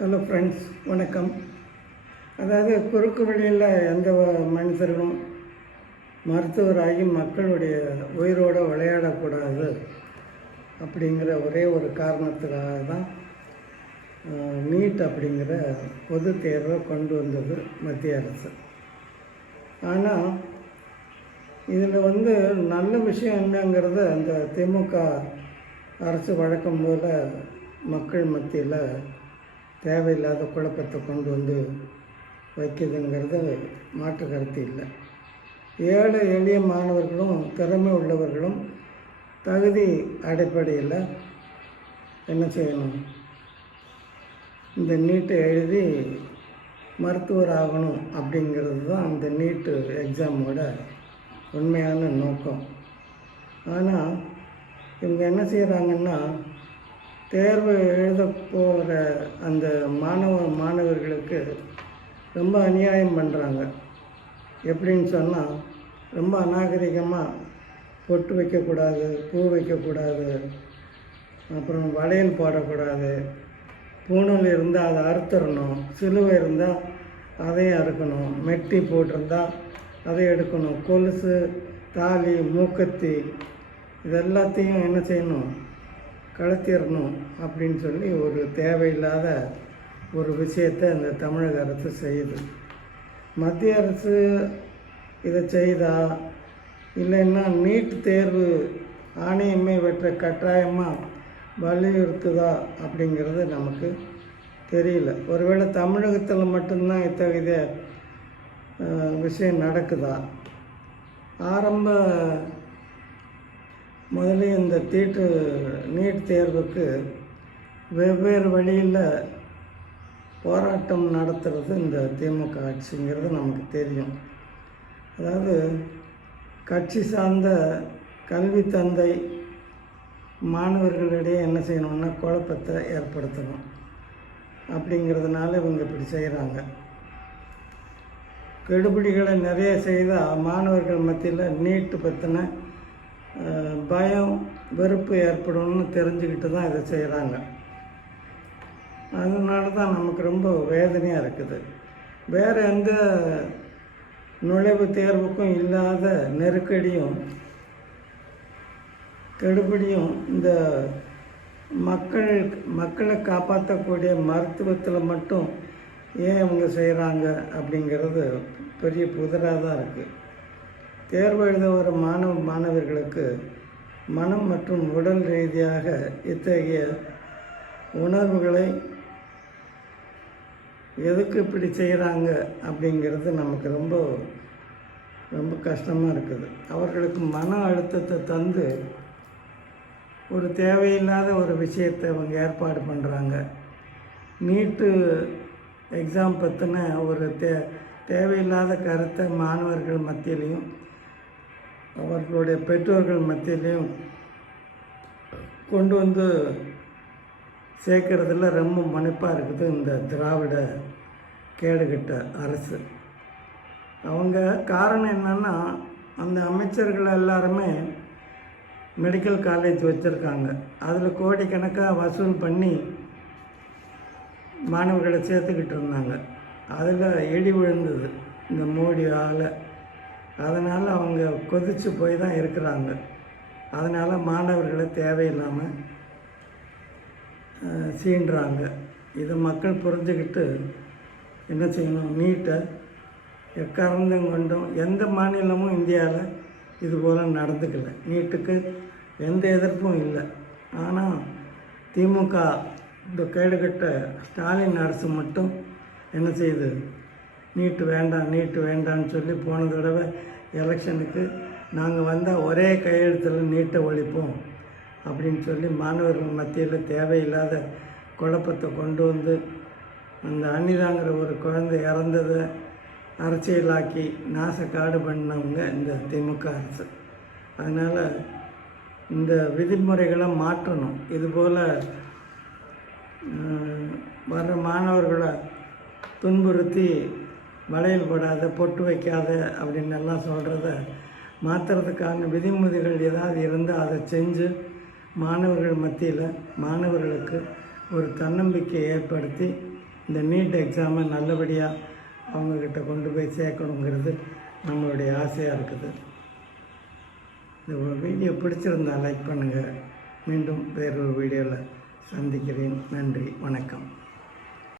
Hello friends வணக்கம். அதாவது குறுக்கு வழியில் எந்த வ- மருத்துவராகி மக்களுடைய உயிரோடு விளையாடக்கூடாது அப்படிங்கிற ஒரே ஒரு காரணத்துக்காக தான் நீட் அப்படிங்கிற பொது தேர்வை கொண்டு வந்தது மத்திய அரசு. ஆனால் இதில் வந்து நல்ல விஷயம் என்னங்கிறத அந்த திமுக அரசு வழக்கம் போல் மக்கள் மத்தியில் தேவையில்லாத குழப்பத்தை கொண்டு வந்து வைக்குதுங்கிறது மாற்று கருத்து இல்லை. ஏழை எளிய மாணவர்களும் திறமை உள்ளவர்களும் தகுதி அடிப்படையில் என்ன செய்யணும்? இந்த நீட்டை எழுதி மருத்துவர் ஆகணும் அப்படிங்கிறது தான் அந்த நீட்டு எக்ஸாமோட உண்மையான நோக்கம். ஆனால் இவங்க என்ன செய்கிறாங்கன்னா தேர்வு எழுத போகிற அந்த மாணவ மாணவர்களுக்கு ரொம்ப அநியாயம் பண்ணுறாங்க எப்படின்னு சொன்னால் ரொம்ப அநாகரிகமாக பொட்டு வைக்கக்கூடாது பூ வைக்கக்கூடாது அப்புறம் வளையல் போடக்கூடாது பூணல் இருந்தால் அதை அறுத்துடணும் சிலுவை இருந்தால் அதையும் அறுக்கணும் மெட்டி போட்டிருந்தால் அதை எடுக்கணும் கொலுசு தாலி மூக்கத்தி இது எல்லாத்தையும் என்ன செய்யணும்? கலத்திடணும் அப்படின்னு சொல்லி ஒரு தேவையில்லாத ஒரு விஷயத்தை இந்த தமிழக அரசு செய்யுது. மத்திய அரசு இதை செய்தா? இல்லைன்னா நீட் தேர்வு ஆணையமே வெற்ற கட்டாயமாக வலியுறுத்துதா அப்படிங்கிறது நமக்கு தெரியல. ஒருவேளை தமிழகத்தில் மட்டும்தான் இத்தகைய விஷயம் நடக்குதா? ஆரம்ப முதல்ல இந்த தீட்டு நீட் தேர்வுக்கு வெவ்வேறு வழியில் போராட்டம் நடத்துறது இந்த திமுக ஆட்சிங்கிறது நமக்கு தெரியும். அதாவது கட்சி சார்ந்த கல்வி தந்தை மாணவர்களிடையே என்ன செய்யணும்னா குழப்பத்தை ஏற்படுத்தணும். அப்படிங்கிறதுனால இவங்க இப்படி செய்கிறாங்க கெடுபிடிகளை நிறைய செய்தால் மாணவர்கள் மத்தியில் நீட்டு பற்றின பயம் வெறுப்பு ஏற்படும்னு தெரிஞ்சுக்கிட்டு தான் இதை செய்கிறாங்க. அதனால தான் நமக்கு ரொம்ப வேதனையாக இருக்குது. வேறு எந்த நுழைவுத் தேர்வுக்கும் இல்லாத நெருக்கடியும் கெடுபடியும் இந்த மக்கள் மக்களை காப்பாற்றக்கூடிய மருத்துவத்தில் மட்டும் ஏன் இவங்க செய்கிறாங்க அப்படிங்கிறது பெரிய புதிராக தான் இருக்குது தேர்வு எழுத வரும் மாணவ மாணவர்களுக்கு மனம் மற்றும் உடல் ரீதியாக இத்தகைய உணர்வுகளை எதுக்கு இப்படி செய்கிறாங்க அப்படிங்கிறது நமக்கு ரொம்ப ரொம்ப கஷ்டமாக இருக்குது. அவர்களுக்கு மன அழுத்தத்தை தந்து ஒரு தேவையில்லாத ஒரு விஷயத்தை அவங்க ஏற்பாடு பண்ணுறாங்க நீட்டு எக்ஸாம் பற்றின ஒரு தே தேவையில்லாத கருத்தை மாணவர்கள் மத்தியிலையும் அவர்களுடைய பெற்றோர்கள் மத்தியிலையும் கொண்டு வந்து சேர்க்கறதுல ரொம்ப மனிப்பாக இருக்குது இந்த திராவிட கேடுகட்ட அரசு. அவங்க காரணம் என்னன்னா அந்த அமைச்சர்கள் எல்லாருமே மெடிக்கல் காலேஜ் வச்சுருக்காங்க. அதில் கோடிக்கணக்காக வசூல் பண்ணி மாணவர்களை சேர்த்துக்கிட்டு இருந்தாங்க. அதில் இடி விழுந்தது. இந்த மோடி ஆளை அதனால் அவங்க கொதித்து போய் தான் இருக்கிறாங்க. அதனால் மாணவர்களை தேவையில்லாமல் சீன்றாங்க. இதை மக்கள் புரிஞ்சுக்கிட்டு என்ன செய்யணும்? நீட்டை எக்காரணம் கொண்டும் எந்த மாநிலமும் இந்தியாவில் இது போல் நடந்துக்கல. நீட்டுக்கு எந்த எதிர்ப்பும் இல்லை. ஆனால் திமுக இந்த கேடுகட்ட ஸ்டாலின் அரசு மட்டும் என்ன செய்யுது நீட்டு வேண்டாம் நீட்டு வேண்டாம்னு சொல்லி போன தடவை எலெக்ஷனுக்கு நாங்கள் வந்தால் ஒரே கையெழுத்தில் நீட்டை ஒழிப்போம் அப்படின்னு சொல்லி மாணவர்கள் மத்தியில் தேவையில்லாத குழப்பத்தை கொண்டு வந்து அந்த அன்னிதாங்கிற ஒரு குழந்தை இறந்ததை அரசியலாக்கி நாசக்காடு பண்ணவங்க இந்த திமுக அரசு. அதனால் இந்த விதிமுறைகளை மாற்றணும். இதுபோல் வர்ற மாணவர்களை துன்புறுத்தி வளையல் போடாத பொட்டு வைக்காத அப்படின்னு எல்லாம் சொல்கிறத மாற்றுறதுக்கான விதிமுறைகள் ஏதாவது இருந்தால் அதை செஞ்சு மாணவர்கள் மத்தியில் மாணவர்களுக்கு ஒரு தன்னம்பிக்கை ஏற்படுத்தி இந்த நீட் எக்ஸாமை நல்லபடியாக அவங்கக்கிட்ட கொண்டு போய் சேர்க்கணுங்கிறது நம்மளுடைய ஆசையாக இருக்குது. இந்த வீடியோ பிடிச்சிருந்தா லைக் பண்ணுங்கள் மீண்டும் வேறொரு வீடியோவில் சந்திக்கிறேன். நன்றி. வணக்கம்.